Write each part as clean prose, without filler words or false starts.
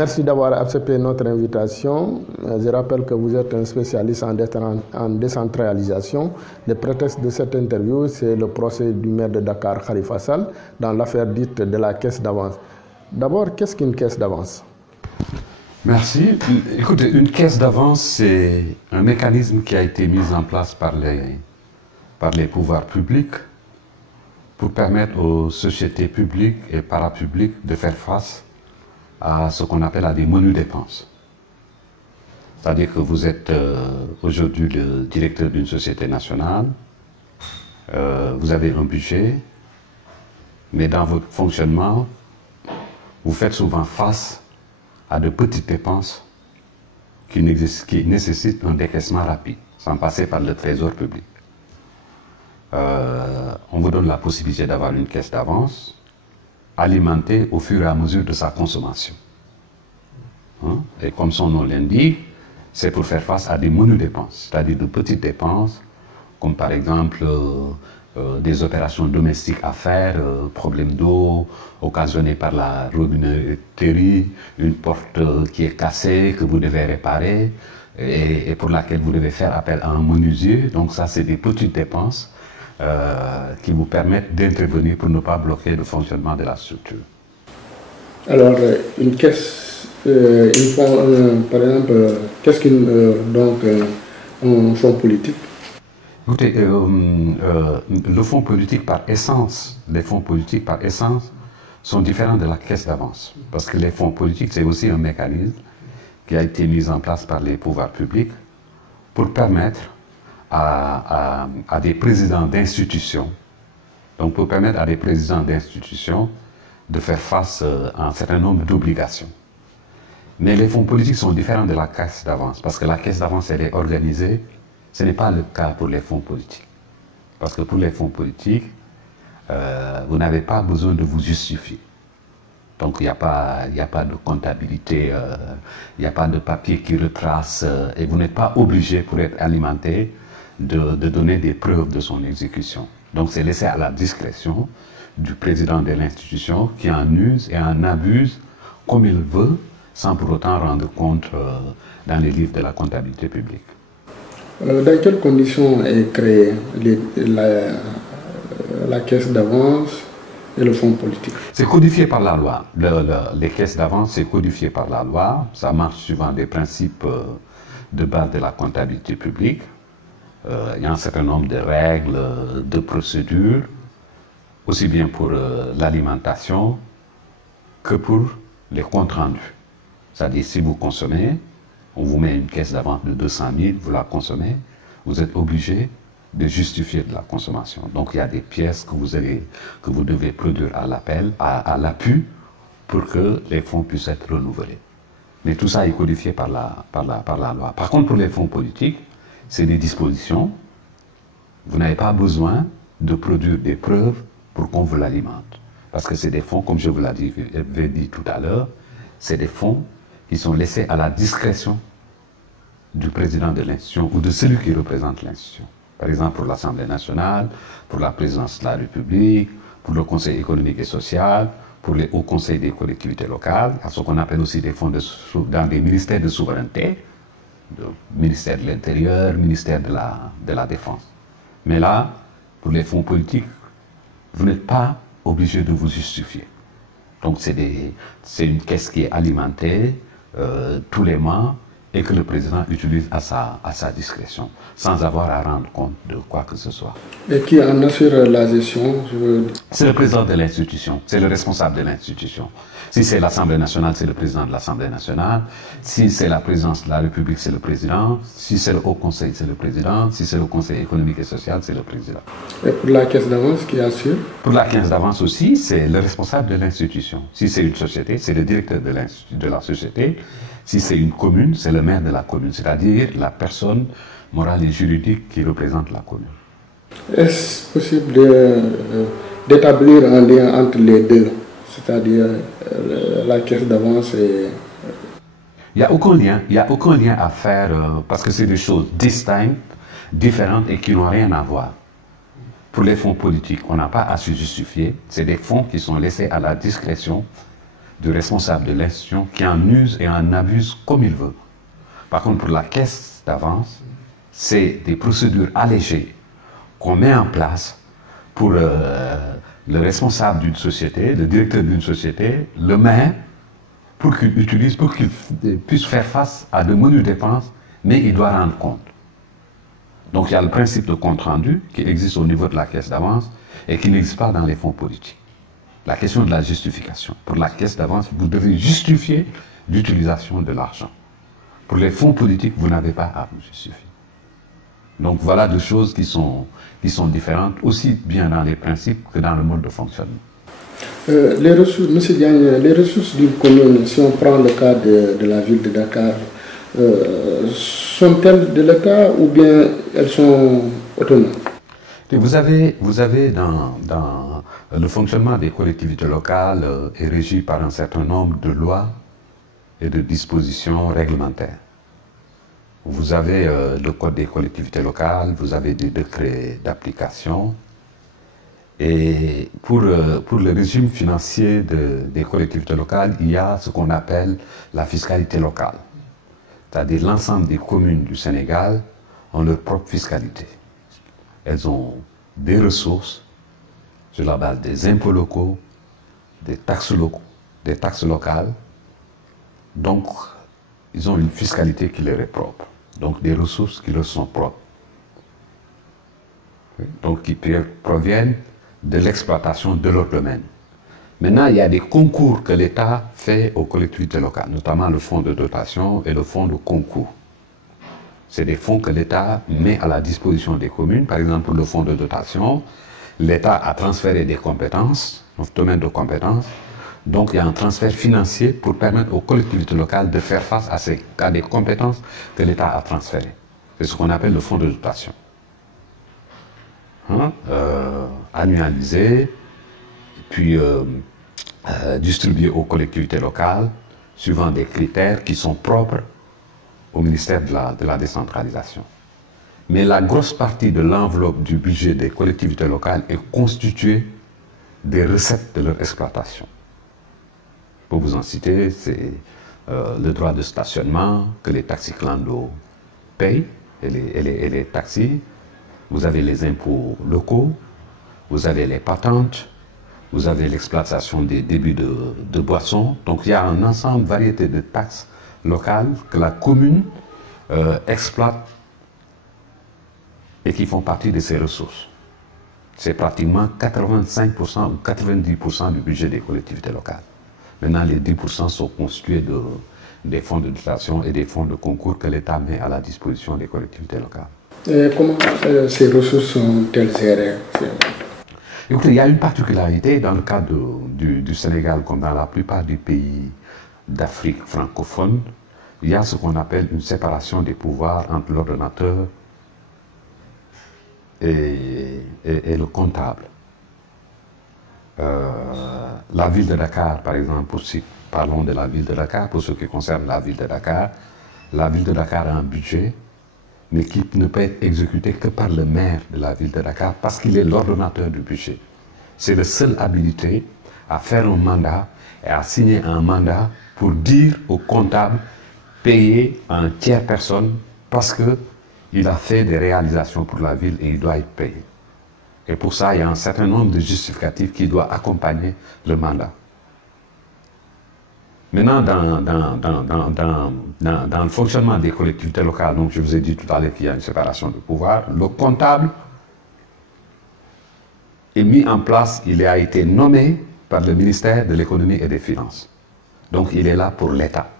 Merci d'avoir accepté notre invitation. Je rappelle que vous êtes un spécialiste en décentralisation. Le prétexte de cette interview, c'est le procès du maire de Dakar, Khalifa Sall, dans l'affaire dite de la caisse d'avance. D'abord, qu'est-ce qu'une caisse d'avance? Merci. Écoutez, une caisse d'avance, c'est un mécanisme qui a été mis en place par les pouvoirs publics pour permettre aux sociétés publiques et parapubliques de faire face à ce qu'on appelle des menus dépenses. C'est-à-dire que vous êtes aujourd'hui le directeur d'une société nationale, vous avez un budget, mais dans votre fonctionnement, vous faites souvent face à de petites dépenses qui nécessitent un décaissement rapide, sans passer par le trésor public. On vous donne la possibilité d'avoir une caisse d'avance alimentée au fur et à mesure de sa consommation. Et comme son nom l'indique, c'est pour faire face à des menus dépenses, c'est-à-dire de petites dépenses, comme par exemple des opérations domestiques à faire, problème d'eau occasionné par la robinetterie, une porte qui est cassée, que vous devez réparer, et pour laquelle vous devez faire appel à un menuisier. Donc ça, c'est des petites dépenses qui vous permettent d'intervenir pour ne pas bloquer le fonctionnement de la structure. Alors, une caisse, par exemple, qu'est-ce qu'un fonds politique? Écoutez, le fonds politique par essence, les fonds politiques par essence sont différents de la caisse d'avance. Parce que les fonds politiques, c'est aussi un mécanisme qui a été mis en place par les pouvoirs publics pour permettre à des présidents d'institutions, donc pour permettre à des présidents d'institutions de faire face à un certain nombre d'obligations. Mais les fonds politiques sont différents de la caisse d'avance, parce que la caisse d'avance, elle est organisée. Ce n'est pas le cas pour les fonds politiques. Parce que pour les fonds politiques, vous n'avez pas besoin de vous justifier. Donc il n'y a pas de comptabilité, il n'y a pas de papier qui retrace, et vous n'êtes pas obligé, pour être alimenté, de donner des preuves de son exécution. Donc c'est laissé à la discrétion du président de l'institution qui en use et en abuse comme il veut, sans pour autant rendre compte dans les livres de la comptabilité publique. Dans quelles conditions est créée la caisse d'avance et le fonds politique? C'est codifié par la loi. Les caisses d'avance, c'est codifié par la loi. Ça marche suivant des principes de base de la comptabilité publique. Il y a un certain nombre de règles, de procédures, aussi bien pour l'alimentation que pour les comptes rendus. C'est-à-dire, si vous consommez, on vous met une caisse d'avance de 200 000, vous la consommez, vous êtes obligé de justifier de la consommation. Donc il y a des pièces que vous devez produire à l'appui pour que les fonds puissent être renouvelés. Mais tout ça est codifié par la loi. Par contre, pour les fonds politiques, c'est des dispositions. Vous n'avez pas besoin de produire des preuves pour qu'on vous l'alimente. Parce que c'est des fonds, comme je vous l'avais dit tout à l'heure, c'est des fonds qui sont laissés à la discrétion du président de l'institution ou de celui qui représente l'institution. Par exemple, pour l'Assemblée nationale, pour la présidence de la République, pour le Conseil économique et social, pour les hauts conseils des collectivités locales, à ce qu'on appelle aussi des fonds dans des ministères de souveraineté, le ministère de l'Intérieur, ministère de la Défense. Mais là, pour les fonds politiques, vous n'êtes pas obligé de vous justifier. Donc c'est une caisse qui est alimentée tous les mois et que le président utilise à sa discrétion, sans avoir à rendre compte de quoi que ce soit. Et qui en assure la gestion? C'est le président de l'institution, c'est le responsable de l'institution. Si c'est l'Assemblée nationale, c'est le président de l'Assemblée nationale. Si c'est la présidence de la République, c'est le président. Si c'est le Haut Conseil, c'est le président. Si c'est le Conseil économique et social, c'est le président. Et pour la caisse d'avance, qui assure? Pour la caisse d'avance aussi, c'est le responsable de l'institution. Si c'est une société, c'est le directeur de la société. Si c'est une commune, c'est le maire de la commune, c'est-à-dire la personne morale et juridique qui représente la commune. Est-ce possible d'établir un lien entre les deux, c'est-à-dire la caisse d'avance et... Il n'y a aucun lien à faire parce que c'est des choses distinctes, différentes et qui n'ont rien à voir. Pour les fonds politiques, on n'a pas à se justifier. C'est des fonds qui sont laissés à la discrétion du responsable de l'institution qui en use et en abuse comme il veut. Par contre, pour la caisse d'avance, c'est des procédures allégées qu'on met en place pour le responsable d'une société, le directeur d'une société, le maire, pour qu'il utilise, pour qu'il puisse faire face à de menues dépenses, mais il doit rendre compte. Donc il y a le principe de compte rendu qui existe au niveau de la caisse d'avance et qui n'existe pas dans les fonds politiques. La question de la justification. Pour la caisse d'avance, vous devez justifier l'utilisation de l'argent. Pour les fonds politiques, vous n'avez pas à vous justifier. Donc voilà deux choses qui sont différentes, aussi bien dans les principes que dans le mode de fonctionnement. Les ressources, M. Diagne, les ressources d'une commune, si on prend le cas de la ville de Dakar, sont-elles de l'État ou bien elles sont autonomes? Et vous avez dans le fonctionnement des collectivités locales est régi par un certain nombre de lois et de dispositions réglementaires. Vous avez le code des collectivités locales, vous avez des décrets d'application. Et pour le régime financier des collectivités locales, il y a ce qu'on appelle la fiscalité locale. C'est-à-dire l'ensemble des communes du Sénégal ont leur propre fiscalité. Elles ont des ressources sur la base des impôts locaux, des taxes locales. Donc, ils ont une fiscalité qui leur est propre. Donc, des ressources qui leur sont propres. Donc, qui proviennent de l'exploitation de leur domaine. Maintenant, il y a des concours que l'État fait aux collectivités locales, notamment le fonds de dotation et le fonds de concours. C'est des fonds que l'État met à la disposition des communes. Par exemple, pour le fonds de dotation, l'État a transféré des compétences, un domaine de compétences. Donc, il y a un transfert financier pour permettre aux collectivités locales de faire face à des compétences que l'État a transférées. C'est ce qu'on appelle le fonds de dotation. Annualisé, puis distribué aux collectivités locales, suivant des critères qui sont propres au ministère de la décentralisation. Mais la grosse partie de l'enveloppe du budget des collectivités locales est constituée des recettes de leur exploitation. Pour vous en citer, c'est le droit de stationnement que les taxiclandos payent, et les taxis. Vous avez les impôts locaux, vous avez les patentes, vous avez l'exploitation des débits de boissons. Donc il y a un ensemble, variété de taxes locales que la commune exploite et qui font partie de ses ressources. C'est pratiquement 85% ou 90% du budget des collectivités locales. Maintenant, les 10% sont constitués des fonds de dotation et des fonds de concours que l'État met à la disposition des collectivités locales. Et comment ces ressources sont-elles gérées? Écoutez, il y a une particularité dans le cas du Sénégal, comme dans la plupart des pays d'Afrique francophone. Il y a ce qu'on appelle une séparation des pouvoirs entre l'ordonnateur et le comptable. La ville de Dakar, par exemple, parlons de la ville de Dakar, pour ce qui concerne la ville de Dakar a un budget, mais qui ne peut être exécuté que par le maire de la ville de Dakar, parce qu'il est l'ordonnateur du budget. C'est le seul habilité à faire un mandat et à signer un mandat pour dire au comptable payer à un tiers personne parce qu'il a fait des réalisations pour la ville et il doit être payé. Et pour ça, il y a un certain nombre de justificatifs qui doivent accompagner le mandat. Maintenant, dans le fonctionnement des collectivités locales, donc je vous ai dit tout à l'heure qu'il y a une séparation de pouvoir, le comptable est mis en place, il a été nommé par le ministère de l'économie et des finances. Donc il est là pour l'État.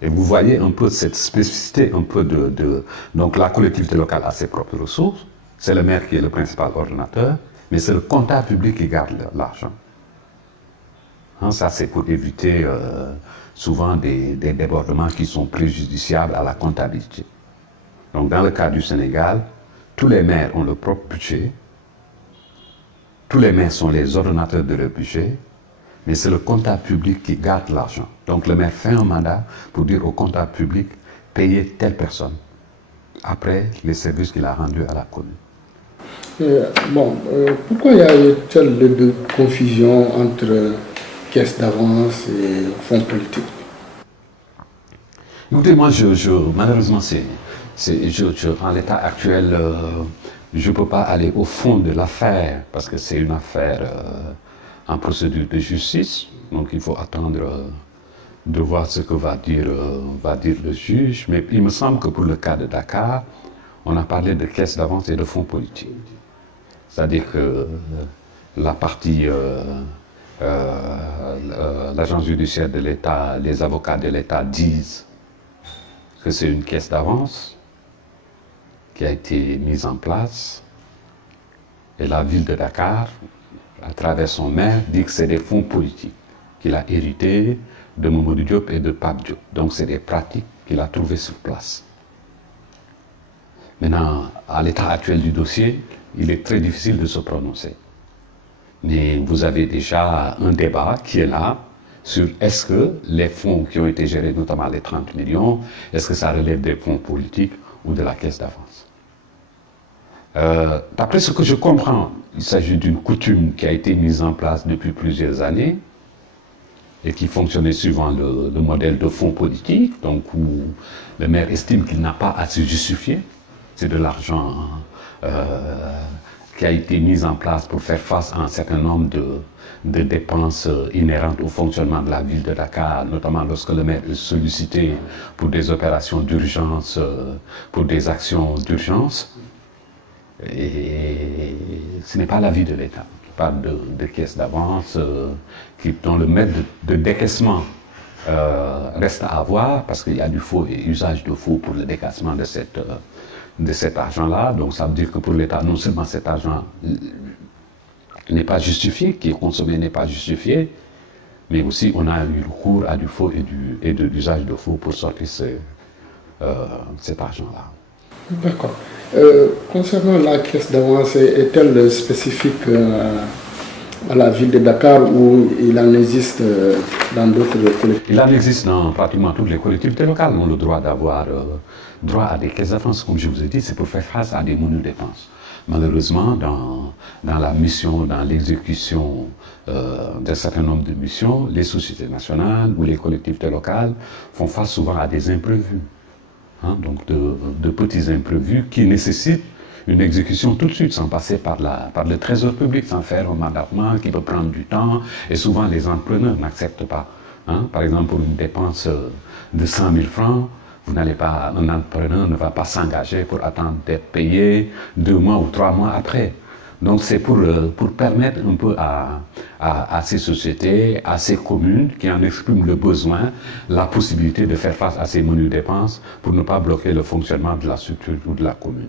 Et vous voyez un peu cette spécificité, un peu donc la collectivité locale a ses propres ressources, c'est le maire qui est le principal ordonnateur, mais c'est le comptable public qui garde l'argent. Ça, c'est pour éviter souvent des débordements qui sont préjudiciables à la comptabilité. Donc, dans le cas du Sénégal, tous les maires ont leur propre budget, tous les maires sont les ordonnateurs de leur budget, mais c'est le comptable public qui garde l'argent. Donc, le maire fait un mandat pour dire au comptable public, payez telle personne, après les services qu'il a rendus à la commune. Pourquoi y a-t-il de confusion entre caisse d'avance et fonds politiques? Écoutez, moi, malheureusement, en l'état actuel, je ne peux pas aller au fond de l'affaire, parce que c'est une affaire en procédure de justice, donc il faut attendre de voir ce que va dire le juge. Mais il me semble que pour le cas de Dakar, on a parlé de caisse d'avance et de fonds politiques. C'est-à-dire que la partie, l'agence judiciaire de l'État, les avocats de l'État disent que c'est une caisse d'avance qui a été mise en place, et la ville de Dakar, à travers son maire, dit que c'est des fonds politiques qu'il a hérités de Mamadou Diop et de Pape Diop. Donc c'est des pratiques qu'il a trouvées sur place. Maintenant, à l'état actuel du dossier, il est très difficile de se prononcer. Mais vous avez déjà un débat qui est là sur est-ce que les fonds qui ont été gérés, notamment les 30 millions, est-ce que ça relève des fonds politiques ou de la caisse d'avance. D'après ce que je comprends, il s'agit d'une coutume qui a été mise en place depuis plusieurs années et qui fonctionnait suivant le modèle de fonds politiques, donc où le maire estime qu'il n'a pas à se justifier. C'est de l'argent qui a été mis en place pour faire face à un certain nombre de dépenses inhérentes au fonctionnement de la ville de Dakar, notamment lorsque le maire est sollicité pour des opérations d'urgence, pour des actions d'urgence. Et ce n'est pas l'avis de l'État. Qui parle de caisse d'avance, dont le mode de décaissement reste à avoir, parce qu'il y a du faux et usage de faux pour le décaissement de cet argent-là. Donc ça veut dire que pour l'État, non seulement cet argent n'est pas justifié, qui est consommé n'est pas justifié, mais aussi on a eu recours à du faux et de l'usage de faux pour sortir cet argent-là. D'accord. Concernant la caisse d'avance, est-elle spécifique à la ville de Dakar ou il en existe dans d'autres collectivités? Il en existe dans pratiquement toutes les collectivités locales. On a le droit d'avoir droit à des caisses d'avance, comme je vous ai dit, c'est pour faire face à des menus dépenses. Malheureusement, dans la mission, dans l'exécution d'un certain nombre de missions, les sociétés nationales ou les collectivités locales font face souvent à des imprévus. Donc de petits imprévus qui nécessitent une exécution tout de suite, sans passer par le trésor public, sans faire un mandatement qui peut prendre du temps, et souvent les entrepreneurs n'acceptent pas. Par exemple, pour une dépense de 100 000 francs, un entrepreneur ne va pas s'engager pour attendre d'être payé 2 mois ou 3 mois après. Donc c'est pour permettre un peu à ces sociétés, à ces communes qui en expriment le besoin, la possibilité de faire face à ces menus dépenses pour ne pas bloquer le fonctionnement de la structure ou de la commune.